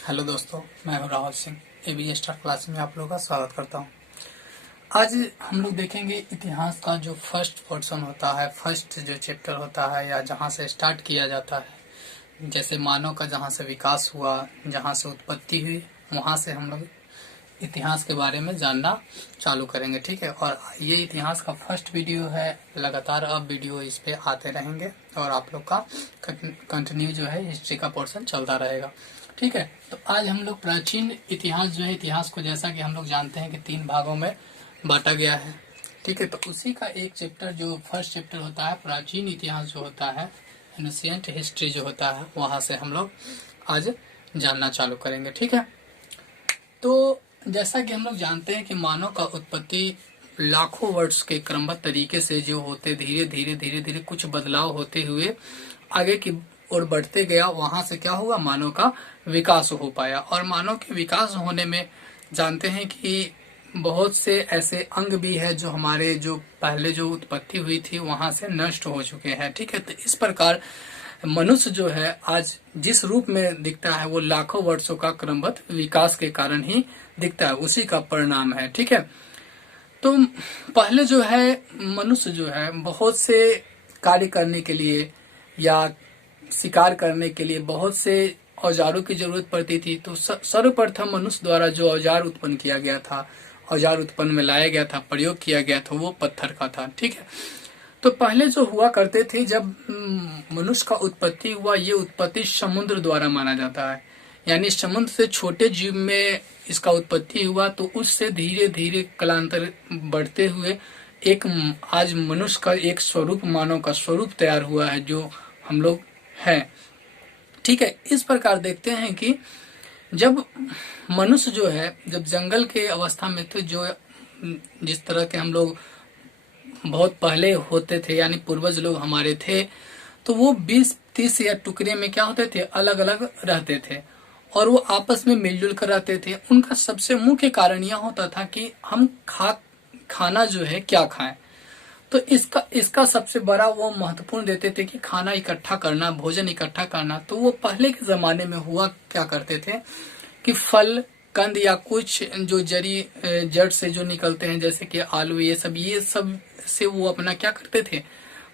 Hello दोस्तों, मैं हूं Rahul Singh. AB star class में आप लोगों का स्वागत करता हूं। आज हम लोग देखेंगे इतिहास का जो फर्स्ट पोर्शन होता है, फर्स्ट जो चैप्टर होता है या जहां से स्टार्ट किया जाता है। जैसे मानव का जहां से विकास हुआ, जहां से उत्पत्ति हुई, वहां से हम लोग इतिहास के बारे में जानना चालू करेंगे। ठीक है, और ये इतिहास का फर्स्ट वीडियो है। लगातार अब वीडियो इस पे आते रहेंगे और आप लोग का कंटिन्यू जो है हिस्ट्री का पोर्शन चलता रहेगा। ठीक है, तो आज हम लोग प्राचीन इतिहास जो है, इतिहास को जैसा कि हम लोग जानते हैं कि 3 भागों में बांटा गया है। ठीक है, तो उसी का एक चैप्टर जो फर्स्ट चैप्टर होता है, प्राचीन इतिहास जो होता है, एंशिएंट हिस्ट्री जो होता है, वहां से हम लोग आज जानना चालू करेंगे। ठीक है, तो जैसा कि हम लोग जानते हैं कि मानव का उत्पत्ति लाखों वर्ष के क्रमबद्ध तरीके से जो होते धीरे धीरे धीरे धीरे कुछ बदलाव होते हुए आगे की ओर बढ़ते गया। वहां से क्या हुआ, मानव का विकास हो पाया। और मानव के विकास होने में जानते हैं कि बहुत से ऐसे अंग भी है जो हमारे जो पहले जो उत्पत्ति हुई थी वहां से नष्ट हो चुके हैं। ठीक है, तो इस प्रकार मनुष्य जो है आज जिस रूप में दिखता है वो लाखों वर्षों का क्रमबद्ध विकास के कारण ही दिखता है, उसी का परिणाम है। ठीक है, तो पहले जो है मनुष्य जो है बहुत से कार्य करने के लिए या शिकार करने के लिए बहुत से औजारों की जरूरत पड़ती थी। तो सर्वप्रथम मनुष्य द्वारा जो औजार उत्पन्न किया गया था, औजार उत्पन्न में लाया गया था, प्रयोग किया गया था, वो पत्थर का था। ठीक है, तो पहले जो हुआ करते थे, जब मनुष्य का उत्पत्ति हुआ, ये उत्पत्ति समुद्र द्वारा माना जाता है। यानी समुद्र से छोटे जीव में इसका उत्पत्ति हुआ, तो उससे धीरे धीरे कालांतर बढ़ते हुए एक आज मनुष्य का एक स्वरूप, मानव का स्वरूप तैयार हुआ है जो हम लोग हैं। ठीक है, इस प्रकार देखते हैं कि जब मनुष्य जो है, जब जंगल के अवस्था में थे, जो जिस तरह के हम लोग बहुत पहले होते थे, यानी पूर्वज लोग हमारे थे, तो वो 20-30 या टुकड़े में क्या होते थे, अलग अलग रहते थे और वो आपस में मिलजुल कर रहते थे। उनका सबसे मुख्य कारण यह होता था कि हम खाना जो है क्या खाएं। तो इसका सबसे बड़ा वो महत्वपूर्ण देते थे कि खाना इकट्ठा करना, भोजन इकट्ठा करना। तो वो पहले के जमाने में हुआ क्या करते थे कि फल कंद या कुछ जो जड़ से जो निकलते हैं, जैसे कि आलू, ये सब से वो अपना क्या करते थे,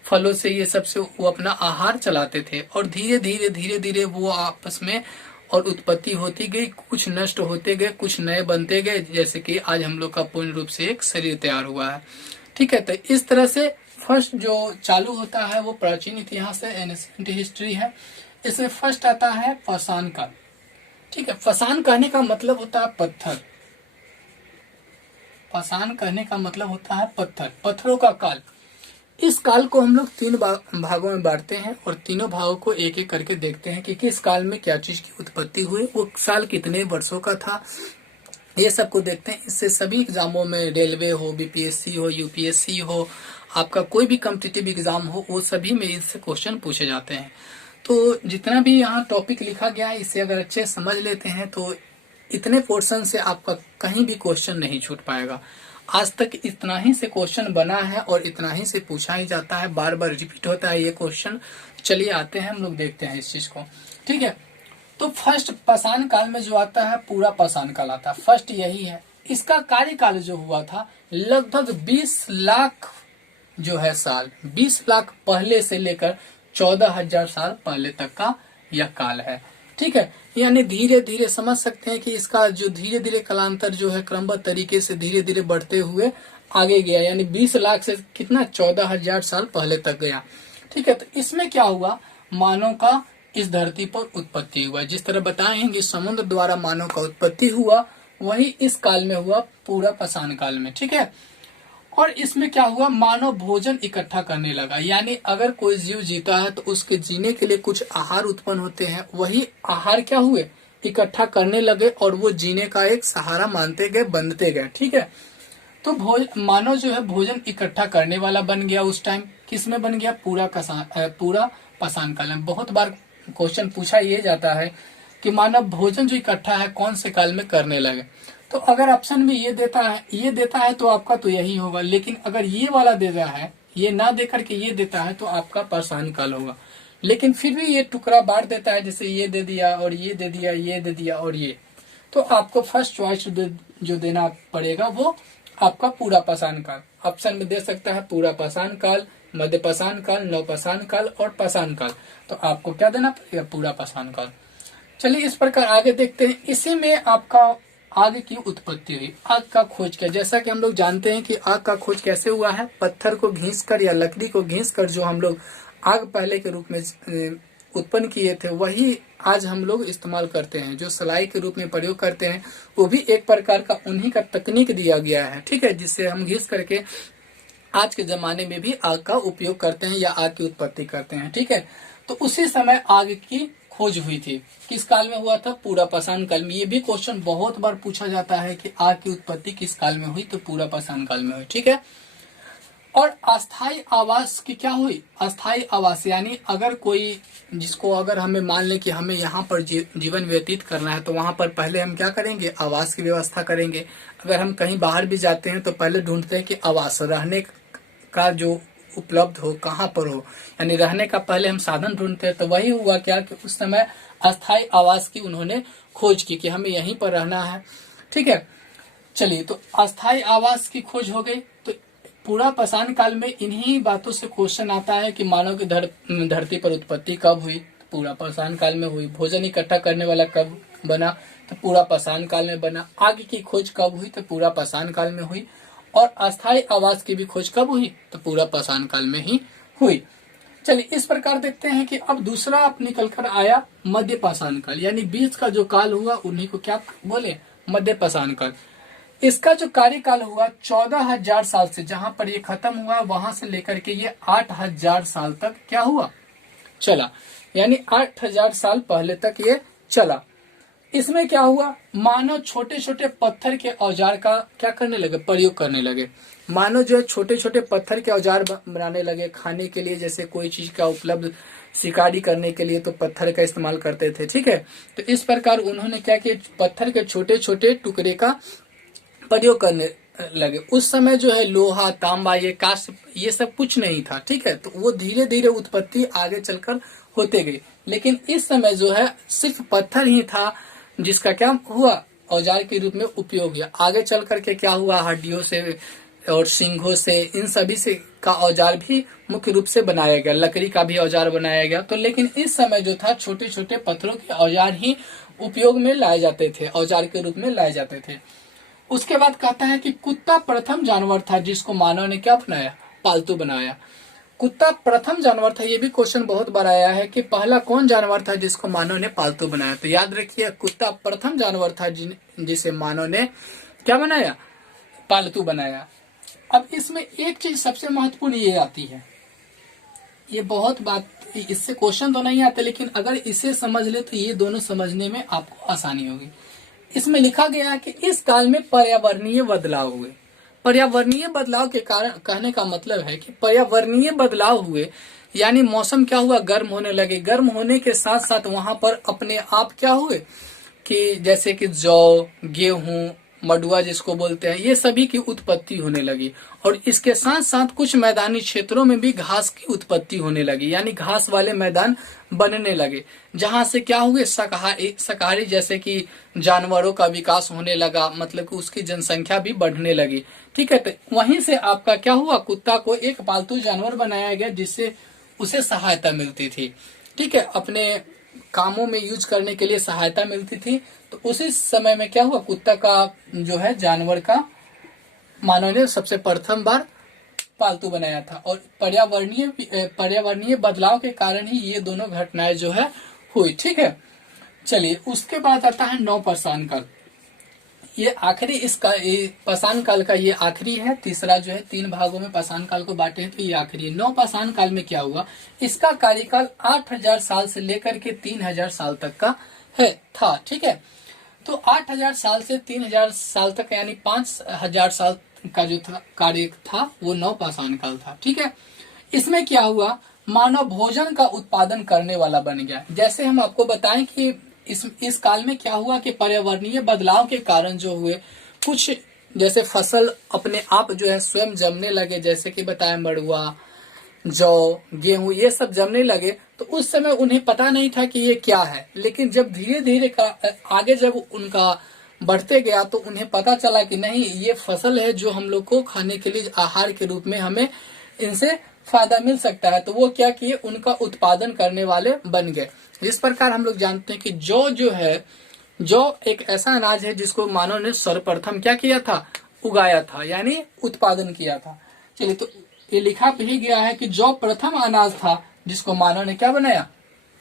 फलों से ये सब से वो अपना आहार चलाते थे। और धीरे धीरे धीरे धीरे वो आपस में और उत्पत्ति होती गई, कुछ नष्ट होते गए, कुछ नए बनते गए, जैसे कि आज हम लोग का पूर्ण रूप से एक शरीर तैयार हुआ है। ठीक है, तो इस तरह से फर्स्ट जो चालू होता है वो प्राचीन इतिहास है, एंशिएंट हिस्ट्री है। इसमें फर्स्ट आता है पाषाण काल। ठीक है, पाषाण कहने का मतलब होता है पत्थर। पाषाण कहने का मतलब होता है पत्थर, पत्थरों का काल। इस काल को हम लोग 3 भागों में बांटते हैं और तीनों भागों को एक एक करके देखते हैं कि किस काल में क्या चीज की उत्पत्ति हुई, वो साल कितने वर्षों का था, ये सब को देखते हैं। इससे सभी एग्जामों में, रेलवे हो, बीपीएससी हो, यूपीएससी हो, आपका कोई भी कॉम्पिटिटिव एग्जाम हो, वो सभी में इससे क्वेश्चन पूछे जाते हैं। तो जितना भी यहाँ टॉपिक लिखा गया है, इसे अगर अच्छे समझ लेते हैं तो इतने पोर्शन से आपका कहीं भी क्वेश्चन नहीं छूट पाएगा। आज तक इतना ही से क्वेश्चन बना है और इतना ही से पूछा ही जाता है, बार बार रिपीट होता है ये क्वेश्चन। चलिए आते हैं, हम लोग देखते हैं इस चीज को। ठीक है, तो फर्स्ट पाषाण काल में जो आता है, पूरा पाषाण काल आता है, फर्स्ट यही है। इसका कार्यकाल जो हुआ था लगभग 20 लाख जो है साल, 20 लाख पहले से लेकर 14,000 साल पहले तक का यह काल है। ठीक है, यानी धीरे धीरे समझ सकते हैं कि इसका जो धीरे धीरे कालांतर जो है क्रमबद्ध तरीके से धीरे धीरे बढ़ते हुए आगे गया, यानी 20 लाख से कितना 14,000 साल पहले तक गया। ठीक है, तो इसमें क्या हुआ, मानव का इस धरती पर उत्पत्ति हुआ। जिस तरह बताए हैं कि समुद्र द्वारा मानव का उत्पत्ति हुआ, वही इस काल में हुआ, पूरा पाषाण काल में। ठीक है, और इसमें क्या हुआ, मानव भोजन इकट्ठा करने लगा। यानी अगर कोई जीव जीता है तो उसके जीने के लिए कुछ आहार उत्पन्न होते हैं, वही आहार क्या हुए, इकट्ठा करने लगे और वो जीने का एक सहारा मानते गए, बनते गए। ठीक है, तो मानव जो है भोजन इकट्ठा करने वाला बन गया। उस टाइम किस में बन गया, पूरा पाषाण काल में। बहुत बार क्वेश्चन पूछा ये जाता है कि मानव भोजन जो इकट्ठा है कौन से काल में करने लगे। तो अगर ऑप्शन में ये देता है तो आपका तो यही होगा, लेकिन अगर ये वाला देता है, ये ना देकर के ये देता है तो आपका पाषाण काल होगा। लेकिन फिर भी ये टुकड़ा बांट देता है, जैसे ये दे दिया और ये दे दिया, ये दे दिया और ये। तो आपको फर्स्ट चॉइस जो देना पड़ेगा वो आपका पूरा पाषाण काल। ऑप्शन में दे सकता है पूरा पाषाण काल, मध्य पाषाण काल, नव पाषाण काल और पाषाण काल। तो आपको क्या देना पड़ेगा? पूरा पाषाण काल। चलिए इस प्रकार आगे देखते हैं। इसी में आपका आग की उत्पत्ति हुई, आग का खोज किया। जैसा कि हम लोग जानते हैं कि आग का खोज कैसे हुआ है, पत्थर को घींचकर या लकड़ी को घींचकर जो हम लोग आग पहले के रूप में उत्पन्न किए थे, वही आज हम लोग इस्तेमाल करते हैं। जो सलाई के रूप में प्रयोग करते हैं वो भी एक प्रकार का उन्हीं का तकनीक दिया गया है, ठीक है, जिससे हम घींच करके आज के जमाने में भी आग का उपयोग करते हैं या आग की उत्पत्ति करते हैं, ठीक है। तो उसी समय आग की खोज हुई थी। किस काल में हुआ था? पूरा पाषाण काल में। ये भी क्वेश्चन बहुत बार पूछा जाता है कि आग की उत्पत्ति किस काल में हुई? तो पूरा पाषाण काल में हुई, ठीक है। और अस्थाई आवास की क्या हुई? अस्थाई आवास यानी अगर कोई जिसको अगर हमें मान ले कि हमें यहाँ पर जीवन व्यतीत करना है, तो वहां पर पहले हम क्या करेंगे? आवास की व्यवस्था करेंगे। अगर हम कहीं बाहर भी जाते हैं तो पहले ढूंढते हैं कि आवास रहने का जो उपलब्ध हो, कहाँ पर हो, यानी रहने का पहले हम साधन ढूंढते हैं। तो वही हुआ क्या कि उस समय अस्थाई आवास की उन्होंने खोज की कि हमें यहीं पर रहना है, ठीक है। चलिए, तो अस्थाई आवास की खोज हो गई। तो पूरा पाषाण काल में इन्हीं बातों से क्वेश्चन आता है कि मानव की धरती पर उत्पत्ति कब हुई? पूरा पाषाण काल में हुई। भोजन इकट्ठा करने वाला कब बना? तो पूरा पाषाण काल में बना। आग की खोज कब हुई? तो पूरा पाषाण काल में हुई। और अस्थाई आवास की भी खोज कब हुई? तो पूरा पाषाण काल में ही हुई। चलिए इस प्रकार देखते हैं कि अब दूसरा अब निकल कर आया मध्य पाषाण काल, यानी बीच का जो काल हुआ उन्हीं को क्या बोले? मध्य पाषाण काल। इसका जो कार्यकाल हुआ 14,000 साल से, जहां पर ये खत्म हुआ वहां से लेकर के ये 8,000 साल तक क्या हुआ? चला, यानी 8,000 साल पहले तक ये चला। इसमें क्या हुआ? मानव छोटे छोटे पत्थर के औजार का क्या करने लगे? प्रयोग करने लगे। मानव जो है छोटे छोटे पत्थर के औजार बनाने लगे खाने के लिए। जैसे कोई चीज का उपलब्ध शिकारी करने के लिए तो पत्थर का इस्तेमाल करते थे, ठीक है। तो इस प्रकार उन्होंने क्या किया? पत्थर के छोटे छोटे टुकड़े का प्रयोग करने लगे। उस समय जो है लोहा, तांबा, ये कांस्य, ये सब कुछ नहीं था, ठीक है। तो वो धीरे धीरे उत्पत्ति आगे चलकर होते गई। लेकिन इस समय जो है सिर्फ पत्थर ही था जिसका क्या हुआ? औजार के रूप में उपयोग किया। आगे चल करके क्या हुआ? हड्डियों से और सिंघों से, इन सभी से का औजार भी मुख्य रूप से बनाया गया। लकड़ी का भी औजार बनाया गया। तो लेकिन इस समय जो था छोटे छोटे पत्थरों के औजार ही उपयोग में लाए जाते थे, औजार के रूप में लाए जाते थे। उसके बाद कहता है कि कुत्ता प्रथम जानवर था जिसको मानव ने क्या बनाया? पालतू बनाया। कुत्ता प्रथम जानवर था। ये भी क्वेश्चन बहुत बार आया है कि पहला कौन जानवर था जिसको मानव ने पालतू बनाया? तो याद रखिए, कुत्ता प्रथम जानवर था जिसे मानव ने क्या बनाया? पालतू बनाया। अब इसमें एक चीज सबसे महत्वपूर्ण ये आती है, ये बहुत बात, इससे क्वेश्चन तो नहीं आते, लेकिन अगर इसे समझ ले तो ये दोनों समझने में आपको आसानी होगी। इसमें लिखा गया है कि इस काल में पर्यावरणीय बदलाव हुए। पर्यावरणीय बदलाव के कारण कहने का मतलब है कि पर्यावरणीय बदलाव हुए, यानी मौसम क्या हुआ? गर्म होने लगे। गर्म होने के साथ साथ वहां पर अपने आप क्या हुए कि जैसे कि जौ, गेहूं, मडुआ जिसको बोलते हैं, ये सभी की उत्पत्ति होने लगी। और इसके साथ साथ कुछ मैदानी क्षेत्रों में भी घास की उत्पत्ति होने लगी, यानी घास वाले मैदान बनने लगे, जहां से क्या हुए? शाकाहारी जैसे कि जानवरों का विकास होने लगा, मतलब कि उसकी जनसंख्या भी बढ़ने लगी, ठीक है। तो वहीं से आपका क्या हुआ? कुत्ता को एक पालतू जानवर बनाया गया जिससे उसे सहायता मिलती थी, ठीक है, अपने कामों में यूज करने के लिए सहायता मिलती थी। तो उसी समय में क्या हुआ? कुत्ता का जो है जानवर का मानव ने सबसे प्रथम बार पालतू बनाया था। और पर्यावरणीय बदलाव के कारण ही ये दोनों घटनाएं जो है हुई, ठीक है। चलिए उसके बाद आता है नव पाषाण काल। ये आखिरी इसका पाषाण काल का ये आखिरी है। तीसरा जो है, 3 भागों में पाषाण काल को बांटे हैं, तो ये आखिरी है। नव पाषाण काल में क्या हुआ? इसका कार्यकाल 8,000 साल से लेकर के 3,000 साल तक का था, ठीक है। तो 8,000 साल से 3,000 साल तक, यानी 5,000 साल का जो था कार्य था वो नव पाषाण काल था, ठीक है। इसमें क्या हुआ? मानव भोजन का उत्पादन करने वाला बन गया। जैसे हम आपको बताएं कि इस काल में क्या हुआ कि पर्यावरणीय बदलाव के कारण जो हुए कुछ, जैसे फसल अपने आप जो है स्वयं जमने लगे, जैसे कि बताया मड़ुआ, जौ, गेहूं ये सब जमने लगे तो उस समय उन्हें पता नहीं था कि ये क्या है, लेकिन जब धीरे धीरे आगे जब उनका बढ़ते गया तो उन्हें पता चला कि नहीं, ये फसल है जो हम लोग को खाने के लिए आहार के रूप में हमें इनसे फायदा मिल सकता है। तो वो क्या किए, उनका उत्पादन करने वाले बन गए। इस प्रकार हम लोग जानते हैं कि जौ जो है, जौ एक ऐसा अनाज है जिसको मानव ने सर्वप्रथम क्या किया था, उगाया था, यानी उत्पादन किया था। चलिए, तो ये लिखा भी गया है कि जौ प्रथम अनाज था जिसको मानव ने क्या बनाया,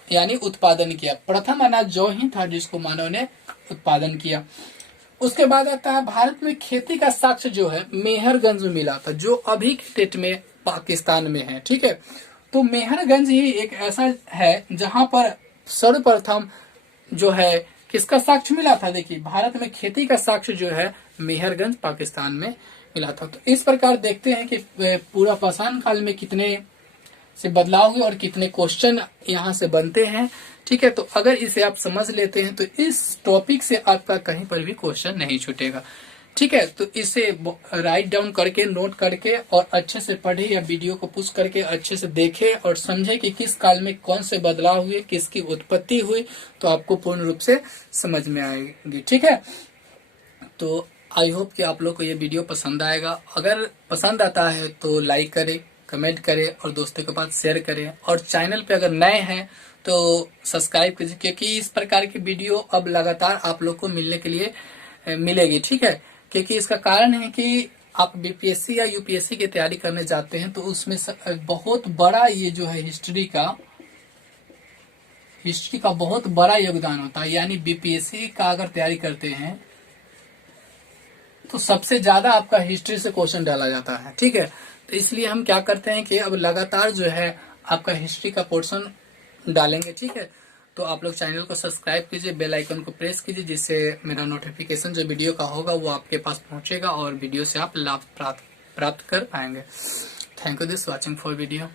यानी उत्पादन किया। प्रथम अनाज जौ ही था जिसको मानव ने उत्पादन किया। उसके बाद आता है भारत में खेती का साक्ष्य जो है मेहरगंज में मिला था, जो अभी के डेट में पाकिस्तान में है। ठीक है, तो मेहरगंज ही एक ऐसा है जहां पर सर्वप्रथम जो है किसका साक्ष्य मिला था। देखिए, भारत में खेती का साक्ष्य जो है मेहरगंज पाकिस्तान में मिला था। तो इस प्रकार देखते हैं कि पूरा पाषाण काल में कितने से बदलाव हुए और कितने क्वेश्चन यहाँ से बनते हैं। ठीक है, तो अगर इसे आप समझ लेते हैं तो इस टॉपिक से आपका कहीं पर भी क्वेश्चन नहीं छूटेगा। ठीक है, तो इसे राइट डाउन करके, नोट करके और अच्छे से पढ़े या वीडियो को पुश करके अच्छे से देखे और समझे कि किस काल में कौन से बदलाव हुए, किसकी उत्पत्ति हुई, तो आपको पूर्ण रूप से समझ में आएगी। ठीक है, तो आई होप कि आप लोग को ये वीडियो पसंद आएगा। अगर पसंद आता है तो लाइक करें, कमेंट करें और दोस्तों के पास शेयर करें, और चैनल पे अगर नए हैं तो सब्सक्राइब कीजिए, क्योंकि इस प्रकार की वीडियो अब लगातार आप लोग को मिलने के लिए मिलेगी। ठीक है, क्योंकि इसका कारण है कि आप बीपीएससी या यूपीएससी की तैयारी करने जाते हैं तो उसमें बहुत बड़ा ये जो है हिस्ट्री का बहुत बड़ा योगदान होता है। यानी बीपीएससी का अगर तैयारी करते हैं तो सबसे ज्यादा आपका हिस्ट्री से क्वेश्चन डाला जाता है। ठीक है, तो इसलिए हम क्या करते हैं कि अब लगातार जो है आपका हिस्ट्री का पोर्शन डालेंगे। ठीक है, तो आप लोग चैनल को सब्सक्राइब कीजिए, बेल आइकन को प्रेस कीजिए, जिससे मेरा नोटिफिकेशन जो वीडियो का होगा वो आपके पास पहुंचेगा और वीडियो से आप लाभ प्राप्त कर पाएंगे। Thank you this watching for video.